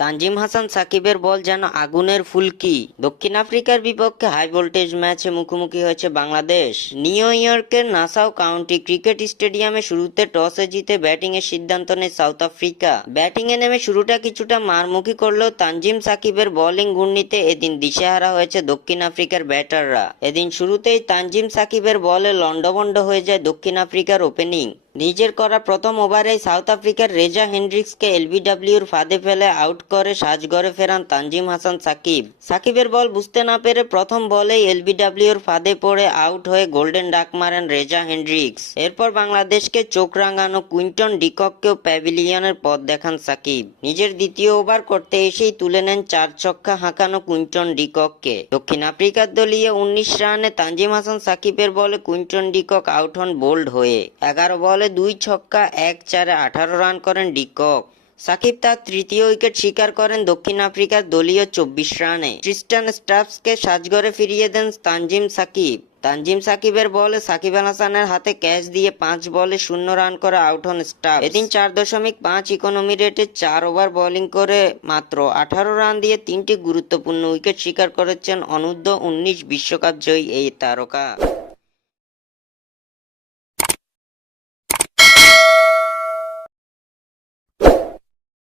তানজিম হাসান সাকিবের বল যেন আগুনের ফুলকি। দক্ষিণ আফ্রিকার বিপক্ষে হাই ভোল্টেজ ম্যাচে মুখোমুখি হয়েছে বাংলাদেশ। নিউ ইয়র্কের নাসাউ কাউন্টি ক্রিকেট স্টেডিয়ামে শুরুতে টসে জিতে ব্যাটিং এর সিদ্ধান্ত নেয় সাউথ আফ্রিকা। ব্যাটিং এ নেমে শুরুটা কিছুটা মারমুখী করলেও তানজিম সাকিবের বোলিং ঘূর্ণিতে এদিন দিশেহারা হয়েছে দক্ষিণ আফ্রিকার ব্যাটাররা। এদিন শুরুতেই তানজিম সাকিবের বলে লন্ডভন্ড হয়ে যায় দক্ষিণ আফ্রিকার ওপেনিং। নিজের করা প্রথম ওভারেই সাউথ আফ্রিকার রেজা হেন্ড্রিক্সকে এলবিডব্লিউর ফাঁদে ফেলে আউট করে সাজঘরে ফেরান তানজিম হাসান সাকিব। সাকিবের বল বুঝতে না পেরে প্রথম বলেই এলবিডব্লিউর ফাঁদে পড়ে আউট হয়ে গোল্ডেন ডাক মারেন রেজা হেন্ড্রিক্স। এরপর বাংলাদেশকে চোখ রাঙানো কুইন্টন ডিকককেও প্যাভিলিয়নের পথ দেখান সাকিব। নিজের দ্বিতীয় ওভার করতে এসেই তুলে নেন 4 ছক্কা হাঁকানো কুইন্টন ডিকককে। দক্ষিণ আফ্রিকার দলীয় 19 রানে তানজিম হাসান সাকিবের বলে কুইন্টন ডিকক আউট হন বোল্ড হয়ে। 11 বলে 2 ছক্কা 1-4-এ 18 রান করেন ডিকক। সাকিব তার তৃতীয় উইকেট শিকার করেন দক্ষিণ আফ্রিকার দলীয় 24 রানে। ট্রিস্টান স্টাফসকে সাজঘরে ফিরিয়ে দেন তানজিম সাকিবের বলে সাকিব আল হাসানের হাতে ক্যাচ দিয়ে 5 বলে 0 রান করে আউট হন স্টাফস। এদিন 4.5 ইকোনমি রেটে 4 ওভার বোলিং করে মাত্র 18 রান দিয়ে 3টি গুরুত্বপূর্ণ উইকেট শিকার করেছেন অনূর্ধ্ব 19 বিশ্বকাপ জয়ী এই তারকা।